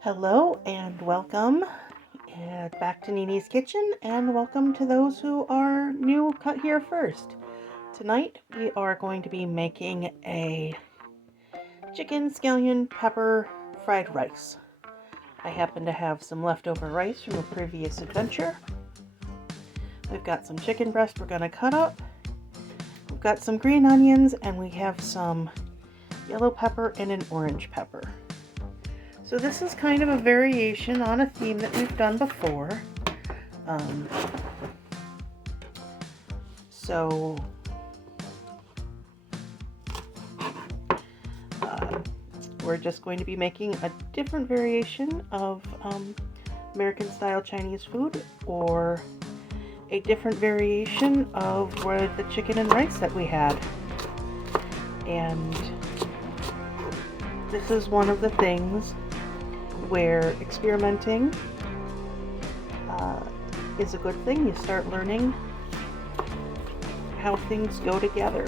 Hello and welcome back to Nini's Kitchen, and welcome to those who are new cut here first. Tonight we are going to be making a chicken scallion pepper fried rice. I happen to have some leftover rice from a previous adventure. We've got some chicken breast we're going to cut up. We've got some green onions, and we have some yellow pepper and an orange pepper. So this is kind of a variation on a theme that we've done before. We're just going to be making a different variation of American style Chinese food, or a different variation of the chicken and rice that we had. And this is one of the things where experimenting is a good thing. You start learning how things go together.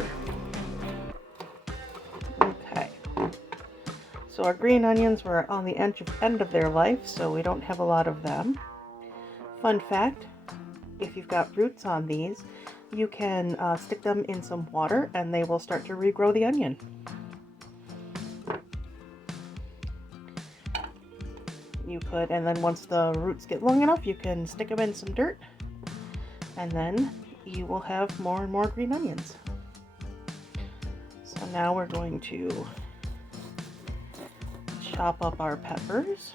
Okay, so our green onions were on the end of their life, so we don't have a lot of them. Fun fact, if you've got roots on these, you can stick them in some water and they will start to regrow the onion. You could, and then once the roots get long enough, you can stick them in some dirt, and then you will have more and more green onions. So now we're going to chop up our peppers.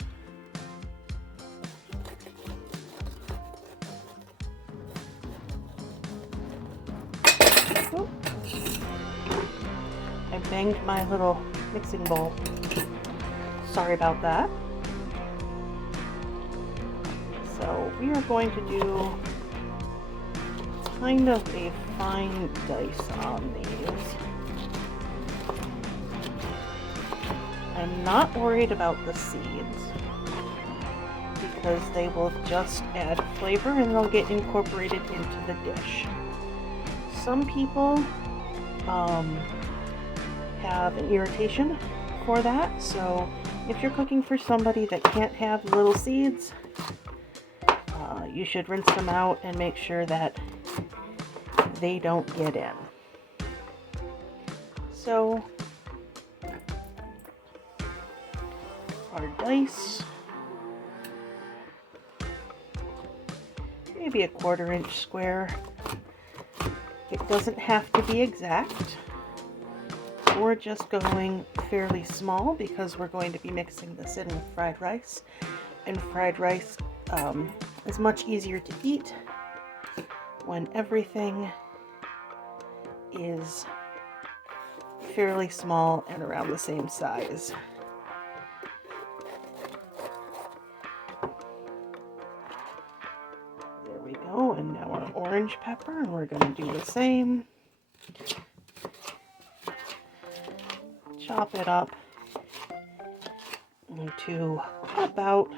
Oh, I banged my little mixing bowl. Sorry about that. So we are going to do kind of a fine dice on these. I'm not worried about the seeds because they will just add flavor and they'll get incorporated into the dish. Some people have an irritation for that, so if you're cooking for somebody that can't have little seeds, you should rinse them out and make sure that they don't get in. So our dice, maybe a 1/4 inch square. It doesn't have to be exact. We're just going fairly small because we're going to be mixing this in with fried rice, and fried rice is much easier to eat when everything is fairly small and around the same size. There we go, and now our orange pepper, and we're going to do the same. Chop it up into about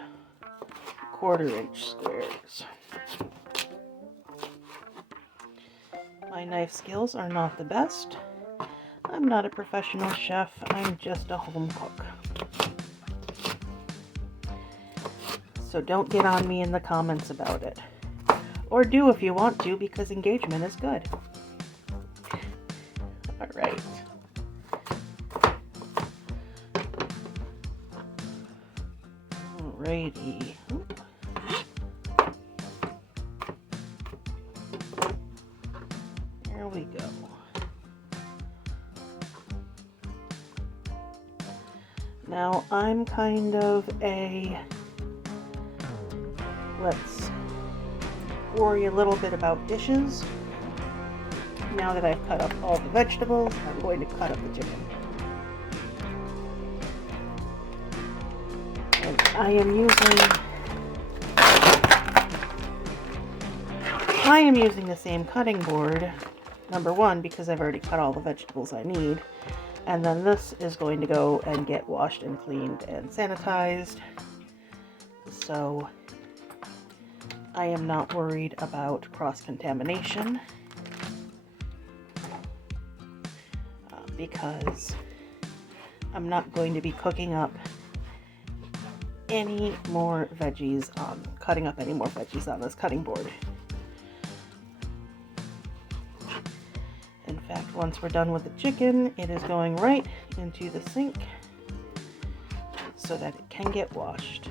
1/4 inch squares. My knife skills are not the best. I'm not a professional chef, I'm just a home cook. So don't get on me in the comments about it. Or do if you want to, because engagement is good. Alright. Alrighty. There we go. Now I'm kind of let's worry a little bit about dishes. Now that I've cut up all the vegetables, I'm going to cut up the chicken. And I am using the same cutting board, number one, because I've already cut all the vegetables I need. And then this is going to go and get washed and cleaned and sanitized. So I am not worried about cross-contamination because I'm not going to be cooking up any more veggies cutting up any more veggies on this cutting board. In fact, once we're done with the chicken, it is going right into the sink so that it can get washed.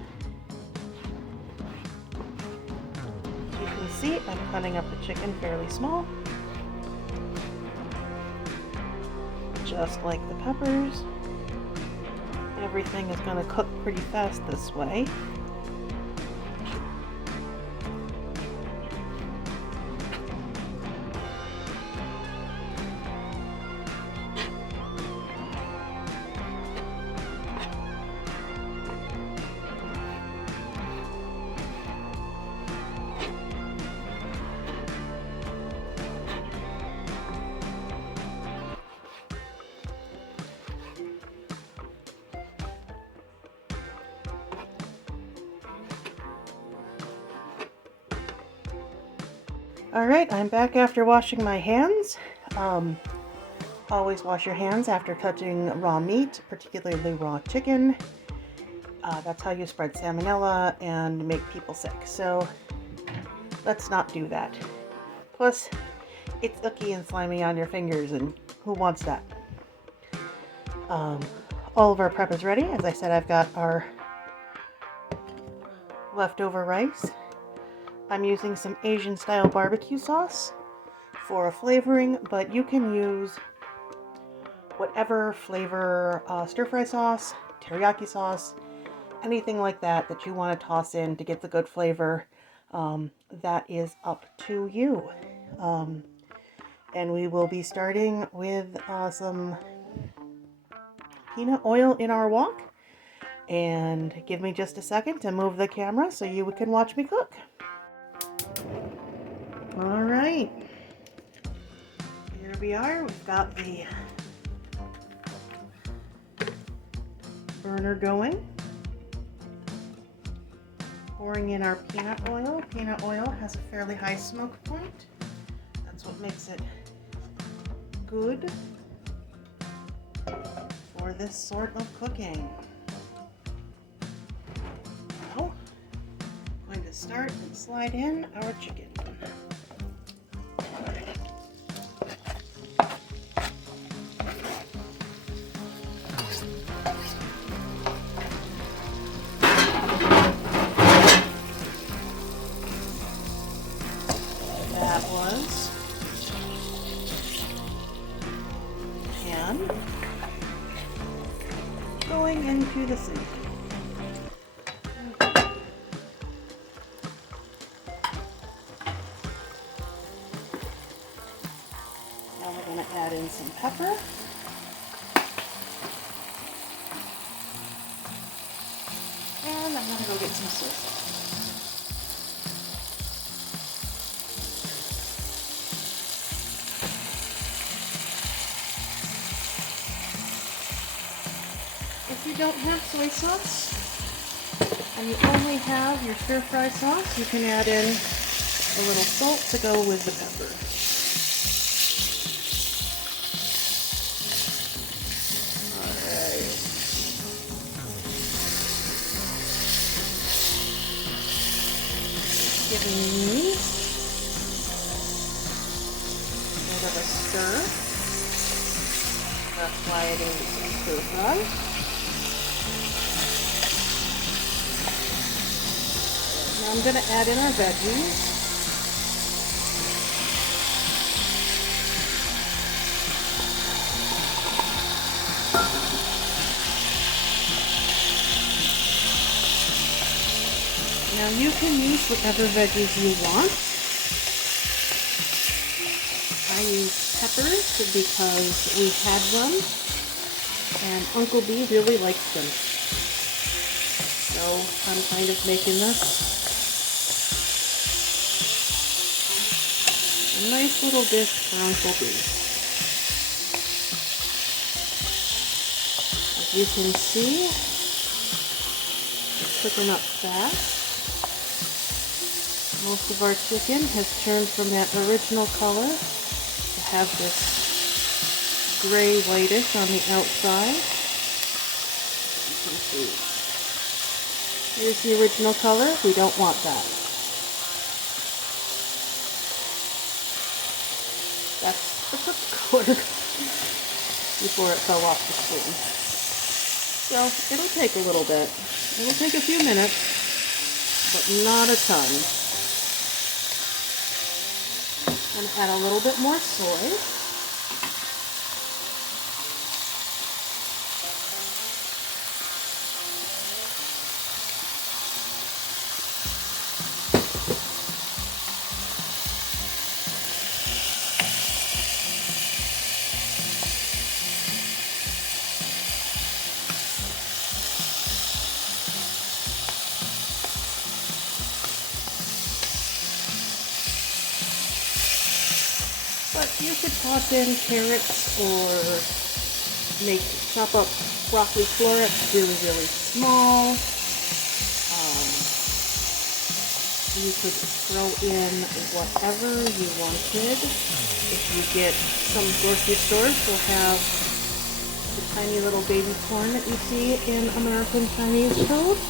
You can see I'm cutting up the chicken fairly small, just like the peppers. Everything is going to cook pretty fast this way. Alright, I'm back after washing my hands. Always wash your hands after touching raw meat, particularly raw chicken. That's how you spread salmonella and make people sick. So let's not do that. Plus, it's icky and slimy on your fingers, and who wants that? All of our prep is ready. As I said, I've got our leftover rice. I'm using some Asian style barbecue sauce for a flavoring, but you can use whatever flavor, stir-fry sauce, teriyaki sauce, anything like that that you want to toss in to get the good flavor. That is up to you. And we will be starting with some peanut oil in our wok. And give me just a second to move the camera so you can watch me cook. All right, here we are. We've got the burner going. Pouring in our peanut oil. Peanut oil has a fairly high smoke point. That's what makes it good for this sort of cooking. Now, I'm going to start and slide in our chicken. Going into the sink. Now we're going to add in some pepper. And I'm going to go get some soy sauce. If you don't have soy sauce and you only have your stir-fry sauce, you can add in a little salt to go with the pepper. Alright. Giving me a bit of a stir. That's why it is stir-fry. Now I'm going to add in our veggies. Now you can use whatever veggies you want. I use peppers because we had them and Uncle B really likes them. So I'm kind of making this a nice little dish for Uncle B. As you can see, it's cooking up fast. Most of our chicken has turned from that original color to have this gray whitish on the outside. You can see. Here's the original color. We don't want that. That's the cooked quarter before it fell off the spoon. So it'll take a little bit. It'll take a few minutes, but not a ton. I'm going to add a little bit more soy. But you could toss in carrots or chop up broccoli florets really, really small. You could throw in whatever you wanted. If you get some grocery stores, will have the tiny little baby corn that you see in American Chinese food.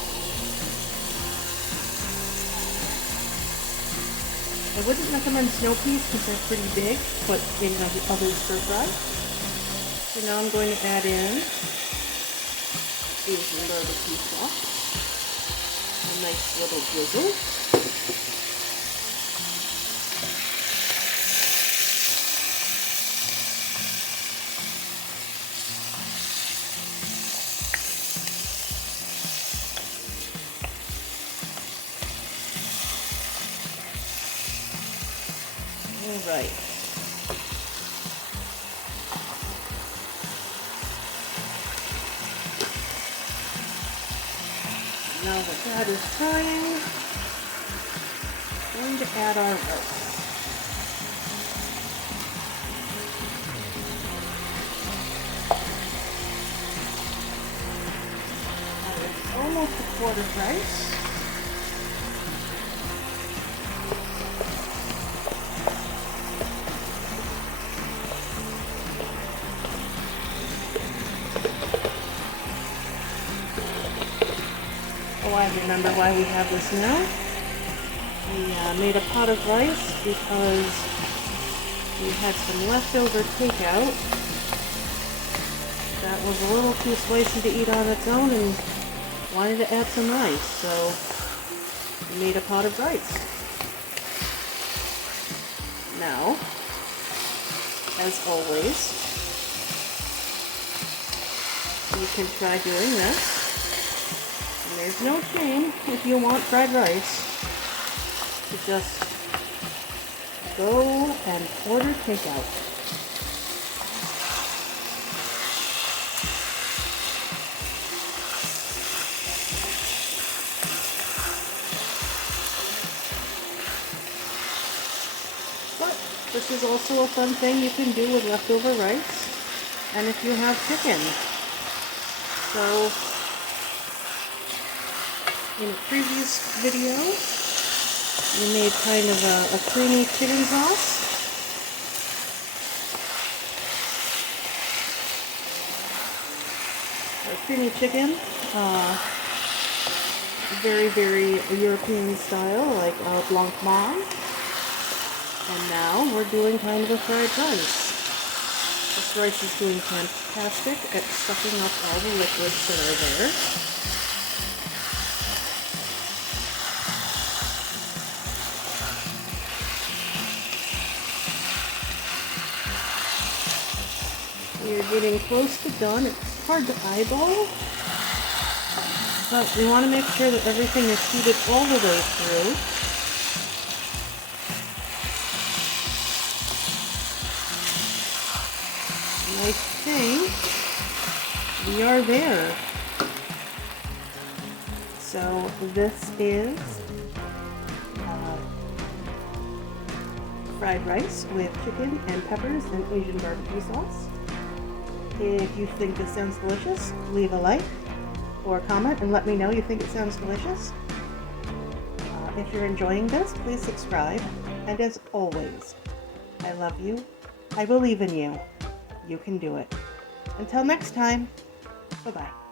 I wouldn't recommend snow peas because they're pretty big, but maybe not the other stir fry. So now I'm going to add in Aisan BBQ Sauce. A nice little drizzle. Alright. Now that that is frying, I'm going to add our rice. That is almost a quart of rice. Oh, I remember why we have this now. We made a pot of rice because we had some leftover takeout that was a little too spicy to eat on its own and wanted to add some rice, so we made a pot of rice. Now, as always, you can try doing this. There's no shame if you want fried rice to just go and order takeout. But this is also a fun thing you can do with leftover rice, and if you have chicken. So, in a previous video, we made kind of a creamy chicken sauce. Our creamy chicken, very, very European style, like blancmange. And now we're doing kind of a fried rice. This rice is doing fantastic at sucking up all the liquids that are there. We're getting close to done. It's hard to eyeball, but we want to make sure that everything is heated all the way through. And I think we are there. So this is fried rice with chicken and peppers and Aisan BBQ sauce. If you think this sounds delicious, leave a like or a comment and let me know you think it sounds delicious. If you're enjoying this, please subscribe. And as always, I love you. I believe in you. You can do it. Until next time, bye-bye.